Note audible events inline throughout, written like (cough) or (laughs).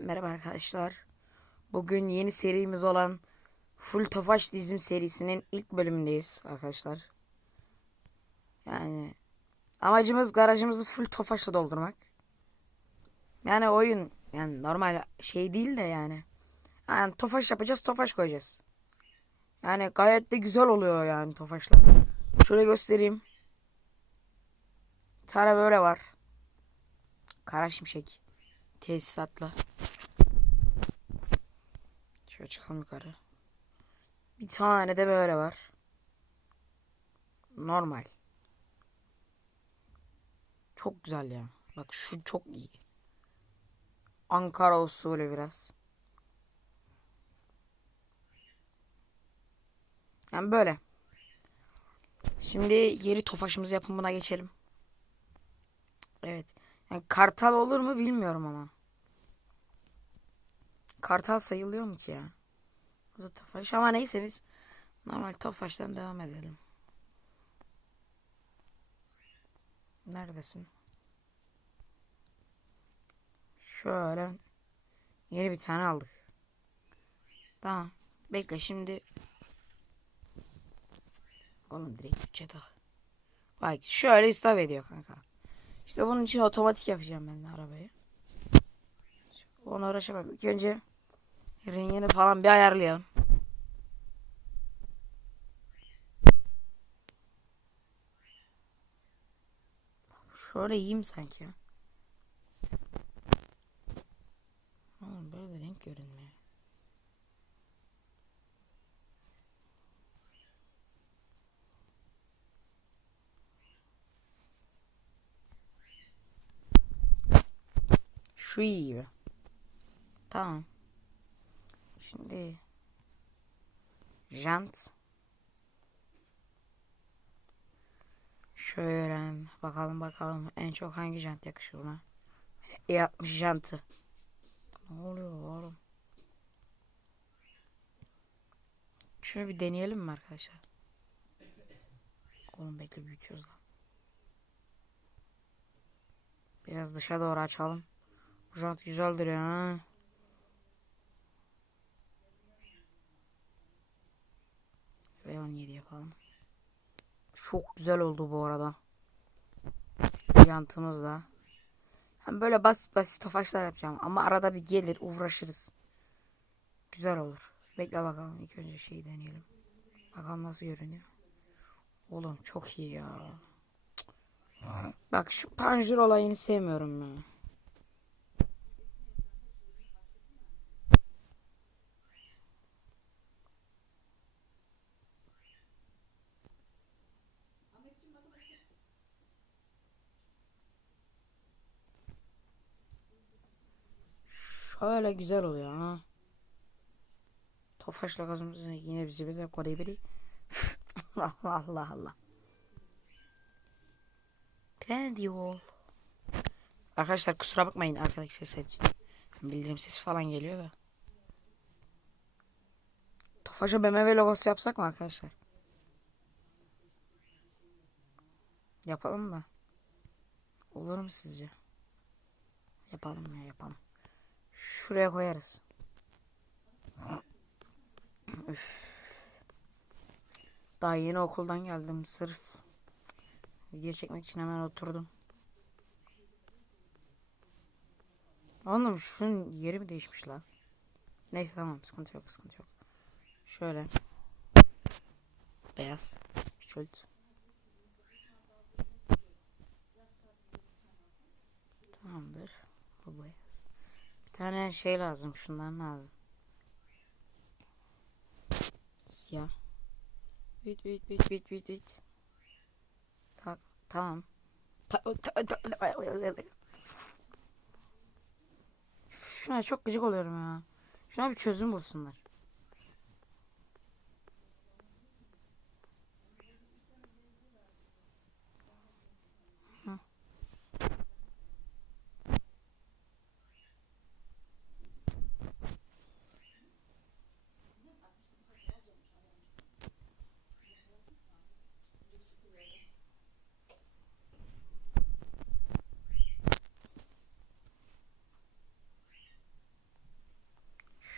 Merhaba arkadaşlar. Bugün yeni serimiz olan Full Tofaş dizim serisinin ilk bölümündeyiz arkadaşlar. Yani amacımız garajımızı full Tofaş'la doldurmak. Yani oyun yani normal şey değil de yani. Yani Tofaş yapacağız, Tofaş koyacağız. Yani gayet de güzel oluyor yani Tofaş'la. Şöyle göstereyim. Bir böyle var. Kara şimşek. Tesisatla. Şöyle çıkalım yukarı. Bir tane de böyle var. Normal. Çok güzel ya. Bak şu çok iyi. Ankara usulü biraz. Yani böyle. Şimdi yeni tofaşımız yapımına geçelim. Evet. Yani kartal olur mu bilmiyorum ama. Kartal sayılıyor mu ki ya? Bu da tofaş ama neyse biz normal tofaştan devam edelim. Neredesin? Şöyle yeni bir tane aldık. Tamam. Bekle şimdi. Oğlum direkt bütçe tak. Bak şöyle istaf ediyor kanka. İşte bunun için otomatik yapacağım ben de arabayı. Ona uğraşamam. İlk önce rengini falan bir ayarlayalım. Şöyle iyiyim sanki. Oğlum böyle renk görünmüyor. Şu iyi gibi. Tamam. Şimdi jant şöyle bakalım bakalım en çok hangi jant yakışır buna. E60 jantı. Ne oluyor oğlum? Şunu bir deneyelim mi arkadaşlar? Oğlum bekle büyütüyoruz lan. Biraz dışa doğru açalım. Bu jant güzel duruyor ha. Ve 17 yapalım. Çok güzel oldu bu arada. Jantımız da. Hem böyle basit basit tofaşlar yapacağım. Ama arada bir gelir uğraşırız. Güzel olur. Bekle bakalım. İlk önce şeyi deneyelim. Bakalım nasıl görünüyor. Oğlum çok iyi ya. Bak şu panjur olayını sevmiyorum ben. Şöyle güzel oluyor ha. Tofaşla gazımızı yine bizi bize koruyabilir. (laughs) Allah Allah Allah. Trendyol. Arkadaşlar kusura bakmayın arkadaki sesler için. Bildirim sesi falan geliyor da. Tofaş'a BMW logosu yapsak mı arkadaşlar? Yapalım mı? Olur mu sizce? Yapalım ya yapalım. Şuraya koyarız. Üf. Daha yeni okuldan geldim sırf video çekmek için hemen oturdum. Oğlum şunun yeri mi değişmiş lan? Neyse tamam sıkıntı yok sıkıntı yok. Şöyle. Beyaz. Küçült. Tamamdır. Bu beyaz. Bir tane şey lazım. Şundan lazım. Siyah. Bit bit bit bit bit bit. Ta tamam. Ta ta ta Şuna çok gıcık oluyorum ya. Şuna bir çözüm bulsunlar.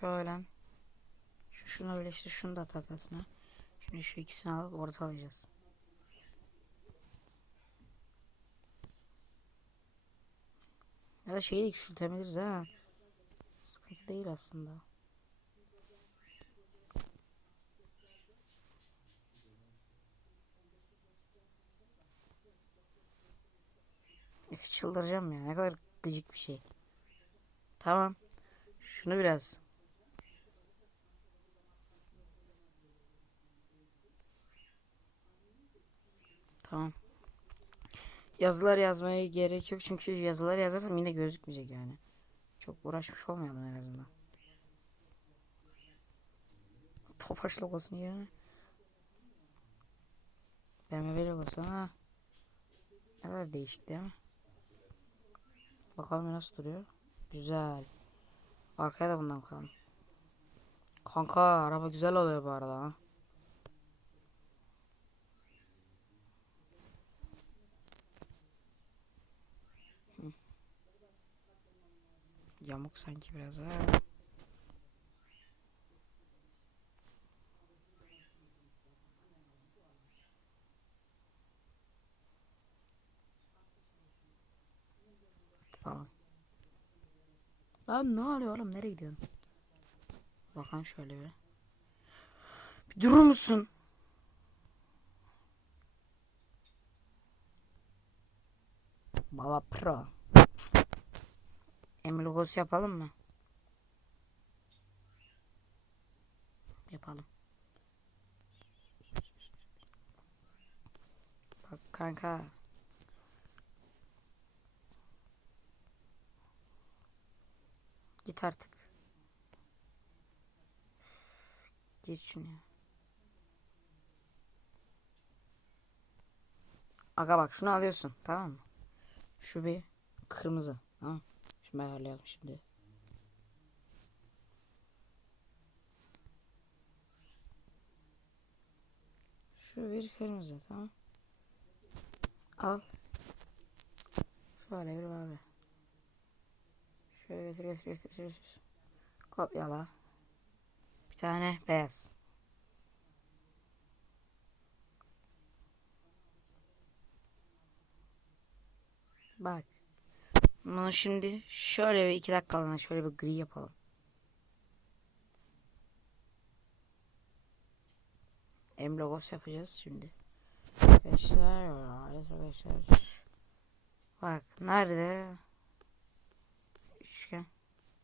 Şöyle. Şu şunu birleştir şunu da at arkasına. Şimdi şu ikisini alıp ortalayacağız. Ya da şeyi de küçültebiliriz ha. Sıkıntı değil aslında. Üf, çıldıracağım ya. Ne kadar gıcık bir şey. Tamam. Şunu biraz. Tamam. Yazılar yazmaya gerek yok çünkü yazılar yazarsam yine gözükmeyecek yani. Çok uğraşmış olmayalım en azından. Tofaş logosunun yerine BMW logosu ha. Ne kadar değişik değil mi? Bakalım nasıl duruyor. Güzel. Arkaya da bundan koyalım. Kanka araba güzel oluyor bu arada ha. Yamuk sanki biraz ha. Tamam. Lan ne oluyor oğlum nereye gidiyorsun? Bakalım şöyle bir. Bir durur musun? Baba Pro. Emir logosu yapalım mı? Yapalım. Bak kanka. Git artık. Geç şunu. Aga bak şunu alıyorsun tamam mı? Şu bir kırmızı tamam. Şimdi ayarlayalım şimdi. Şu bir kırmızı tamam. Al. Şöyle bir abi. Şöyle getir getir getir. getir. Kopyala. Bir tane beyaz. Bak. Bunu şimdi şöyle bir iki dakikalığına şöyle bir gri yapalım. M logos yapacağız şimdi. Arkadaşlar, arkadaşlar. Bak nerede? Üçgen.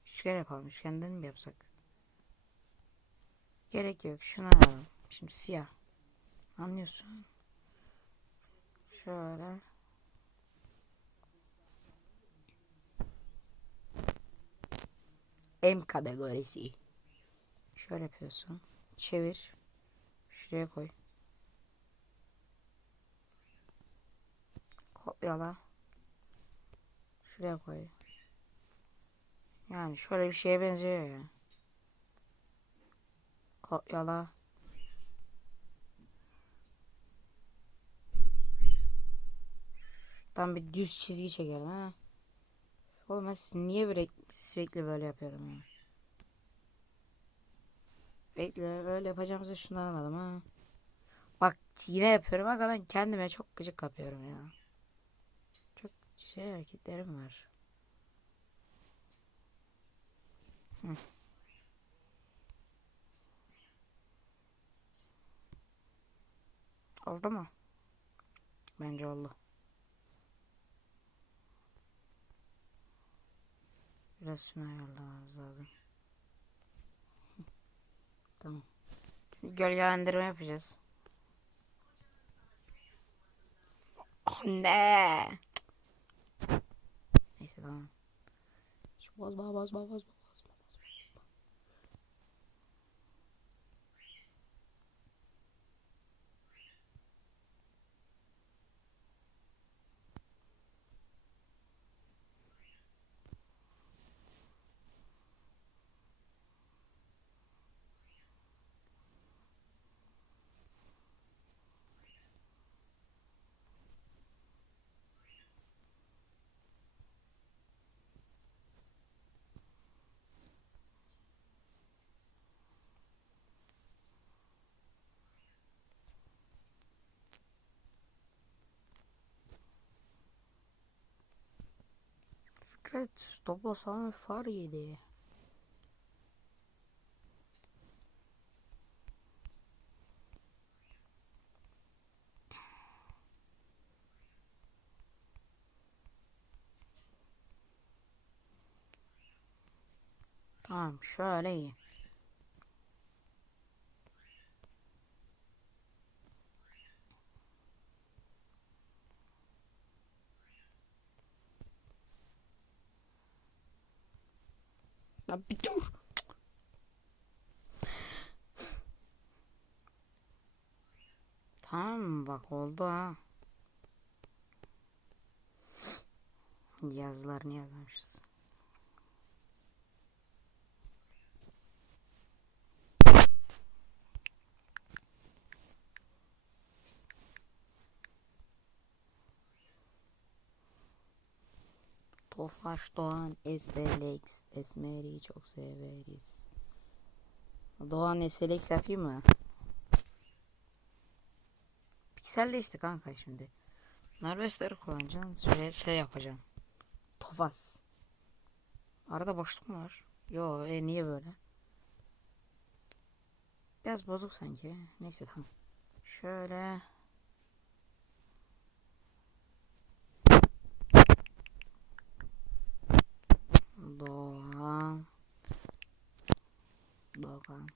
Üçgen yapalım. Üçgenden mi yapsak? Gerek yok. Şunu alalım. Şimdi siyah. Anlıyorsun. Şöyle. M kategorisi. Şöyle yapıyorsun. Çevir. Şuraya koy. Kopyala. Şuraya koy. Yani şöyle bir şeye benziyor ya. Kopyala. Şuradan bir düz çizgi çekelim ha. Oğlum ben siz niye böyle sürekli böyle yapıyorum ya. Bekle böyle yapacağımızı şundan alalım ha. Bak yine yapıyorum ama ben kendime çok gıcık kapıyorum ya. Çok şey hareketlerim var. Hı. Oldu mu? Bence oldu. Biraz şunu ayarlamamız lazım. (laughs) Tamam. Şimdi gölgelendirme yapacağız. Anne. Neyse tamam. Şu bozma bozma bozma. Evet. Toplasam far yedi. Tamam şöyle iyi. Ya bir dur. Tamam bak oldu ha. Yazılarını yazmışız. Tofaş Doğan SLX Esmeri'yi çok severiz. Doğan SLX yapayım mı? Pikselle işte kanka şimdi. Nervesleri kullanacaksın. Şöyle şey yapacaksın. Tofas. Arada boşluk mu var? Yo e niye böyle? Biraz bozuk sanki. Neyse tamam. Şöyle. Doğan Doğan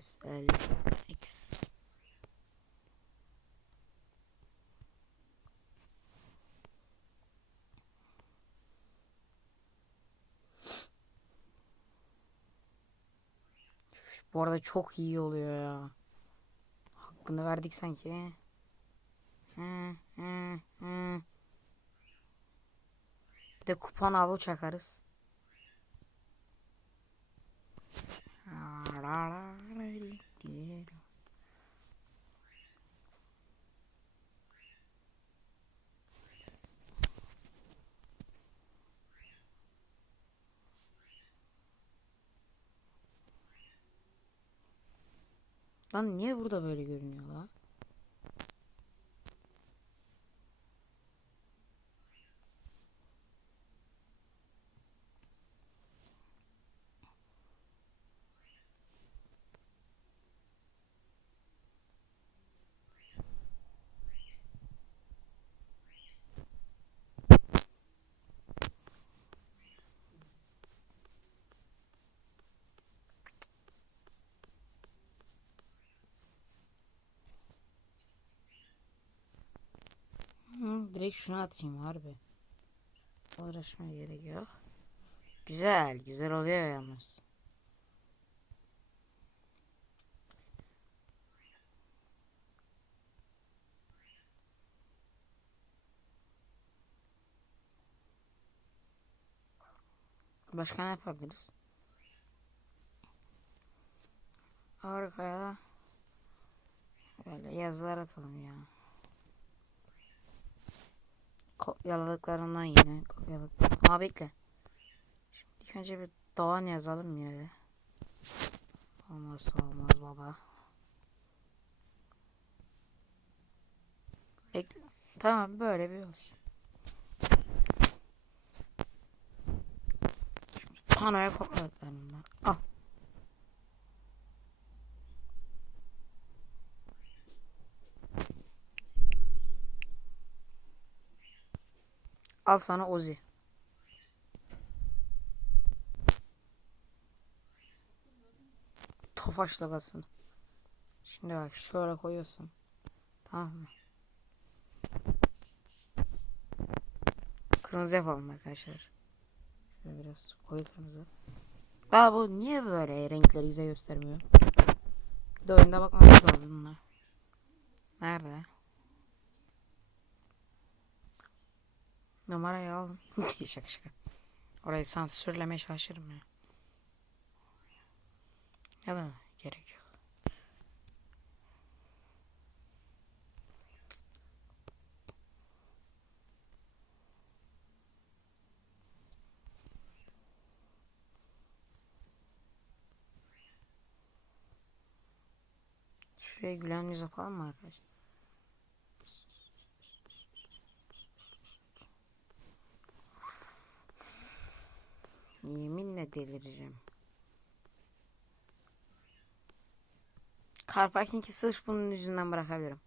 SLX Bu arada çok iyi oluyor ya. Hakkını verdik sanki. Hı, hı, hı. Bir de kupon alo çakarız. Lan niye burada böyle görünüyor la? Hı, direkt şunu atayım harbi. Uğraşmaya gerek yok. Güzel, güzel oluyor yalnız. Başka ne yapabiliriz? Arkaya böyle yazılar atalım ya. Kopyaladıklarından yine kopyaladık. Ama bekle. Şimdi ilk önce bir Doğan yazalım yine de. Olmaz olmaz baba. Bekle. Tamam böyle bir olsun. Panoya kopyaladıklarından. Al. Al sana Ozi. Tofaş logasını. Şimdi bak şöyle koyuyorsun. Tamam mı? Kırmızı yapalım arkadaşlar. Şöyle biraz koyu kırmızı. Daha bu niye böyle renkleri güzel göstermiyor? Bir de oyunda bakmamız lazım buna. Nerede? Numarayı aldım. (laughs) şaka şaka. Orayı sansürlemeye çalışırım ya. Ya da gerek yok. Şuraya gülen yüz yapalım mı arkadaşlar? Yeminle delireceğim. Car parking'i sırf bunun yüzünden bırakabilirim.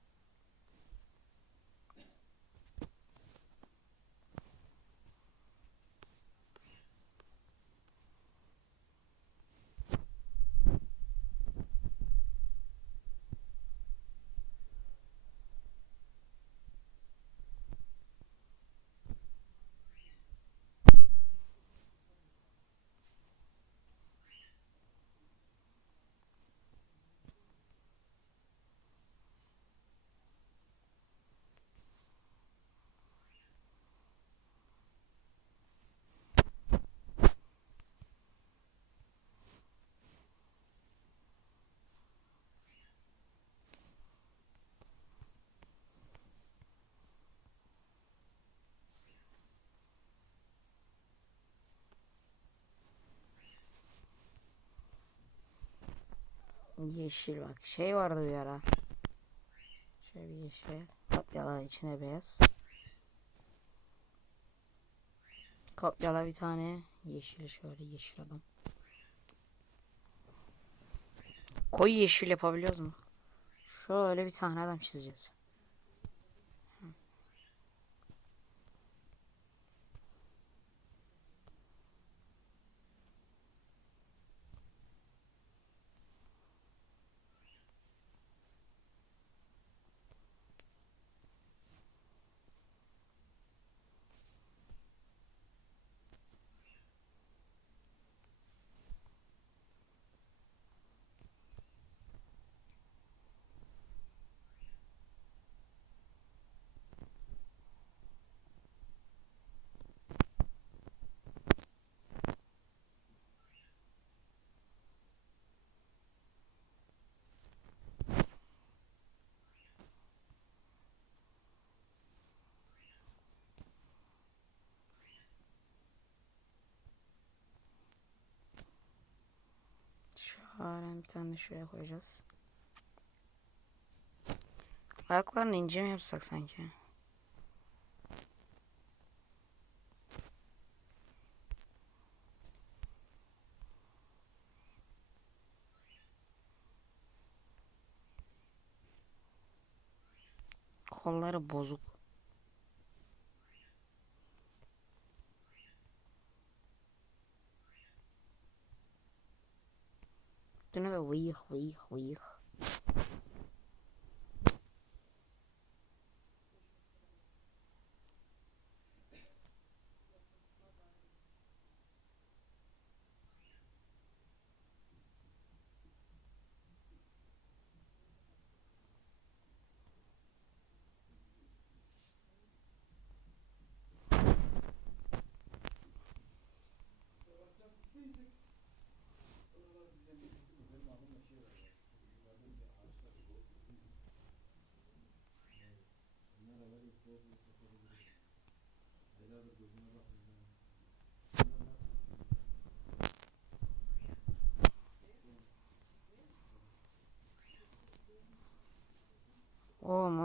Yeşil bak. Şey vardı bir ara. Şöyle bir yeşil. Kopyala içine beyaz. Kopyala bir tane yeşil şöyle yeşil adam. Koyu yeşil yapabiliyoruz mu? Şöyle bir tane adam çizeceğiz. Şöyle bir tane de şuraya koyacağız. Ayaklarını ince mi yapsak sanki? Kolları bozuk. 跟那个唯一，唯一，唯一。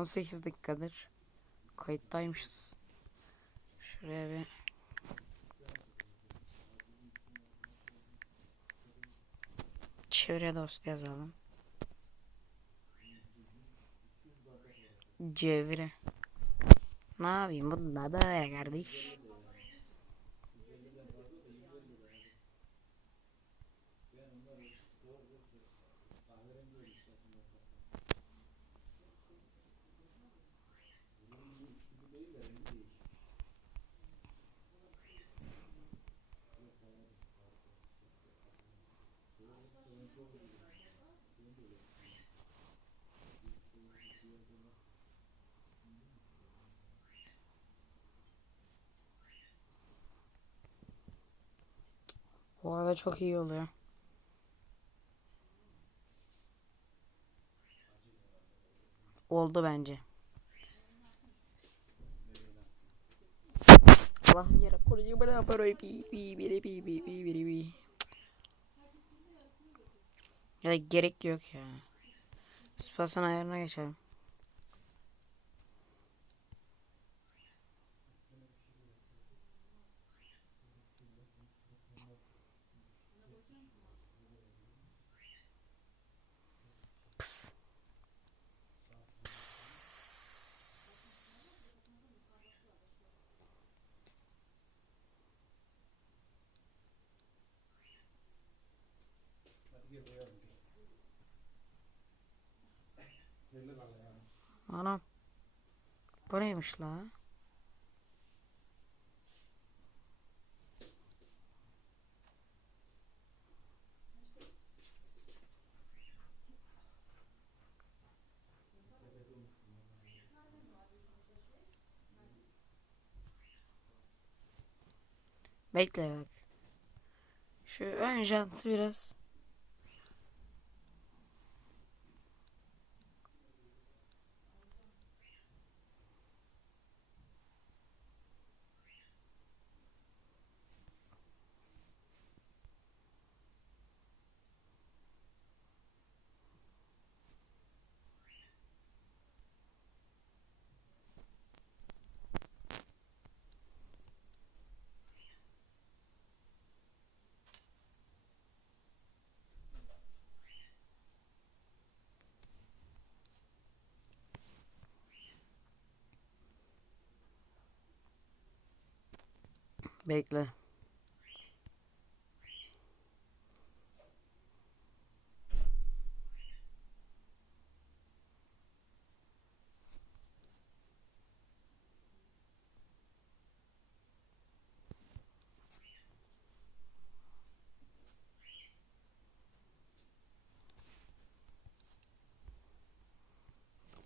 18 dakikadır kayıttaymışız. Şuraya bir çevre dost yazalım. Cevre. Ne yapayım bu da böyle kardeş. Bu arada çok iyi oluyor. Oldu bence. Allah'ım yere korucu bana parayı bi bi bi bi bi bi bi bi. Ya da gerek yok ya. Spasyon ayarına geçelim. Bu neymiş la? Bekle bak. Şu ön jantı biraz bekle.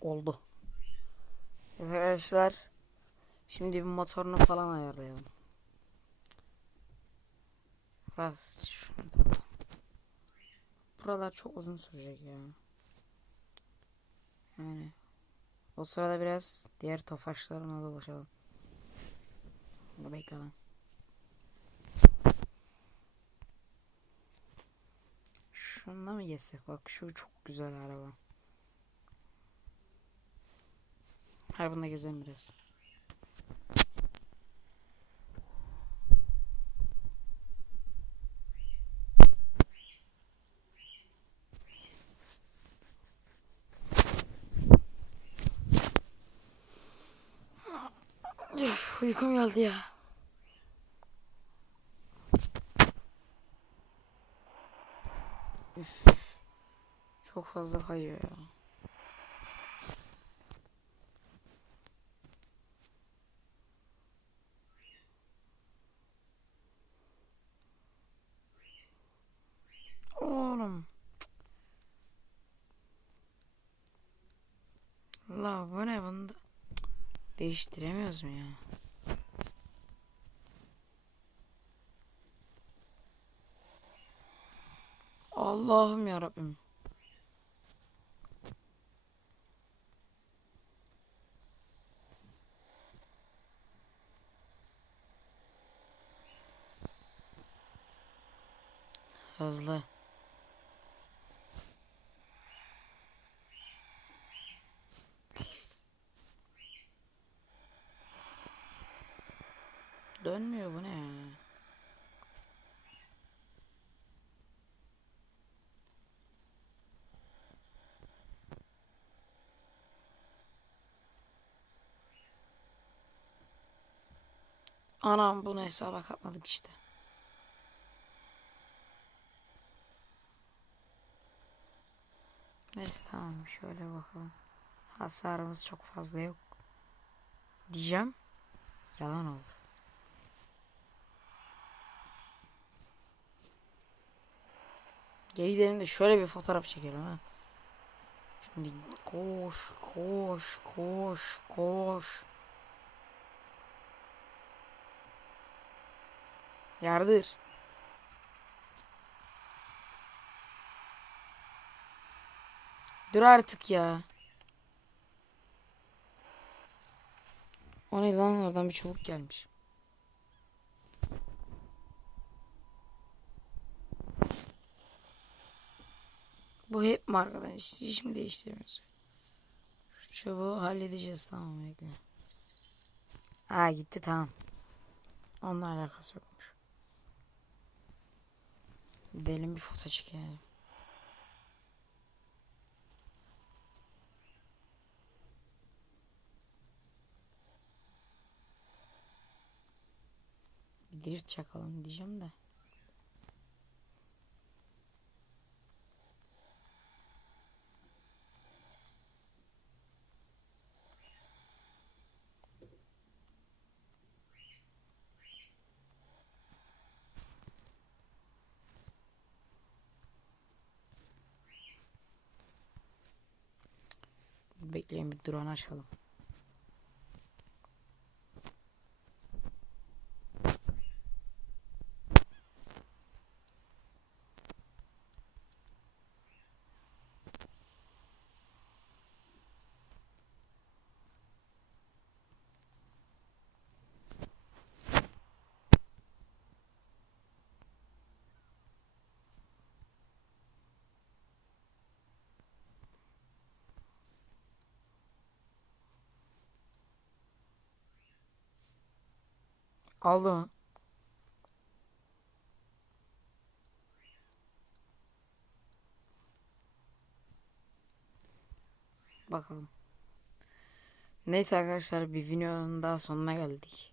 Oldu. Arkadaşlar şimdi bir motorunu falan ayarlayalım. Biraz şurada. Buralar çok uzun sürecek ya. Yani o sırada biraz diğer tofaşlarına dolaşalım. Dur bekle lan. Mı geçsek? Bak şu çok güzel araba. Her bunda gezelim biraz. Üf, uykum geldi ya. Üf. Çok fazla kayıyor ya. Oğlum. La bu ne bunda? Değiştiremiyoruz mu ya? Allah'ım ya Rabbim. Hızlı. Dönmüyor bu ne ya? Anam bunu hesaba katmadık işte. Neyse tamam şöyle bakalım. Hasarımız çok fazla yok. Diyeceğim. Yalan olur. Geri gidelim de şöyle bir fotoğraf çekelim ha. Şimdi koş, koş, koş, koş. Yardır. Dur artık ya. O ne lan oradan bir çubuk gelmiş. Bu hep mi arkadan? Hiç, hiç mi değiştirmiyoruz? Şu çubuğu halledeceğiz tamam bekle. Ha gitti tamam. Onunla alakası yokmuş. Gidelim bir foto çekelim. Bir drift çakalım diyeceğim de. Bekleyin bir drone açalım. Aldı mı? Bakalım. Neyse arkadaşlar bir videonun daha sonuna geldik.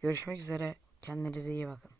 Görüşmek üzere. Kendinize iyi bakın.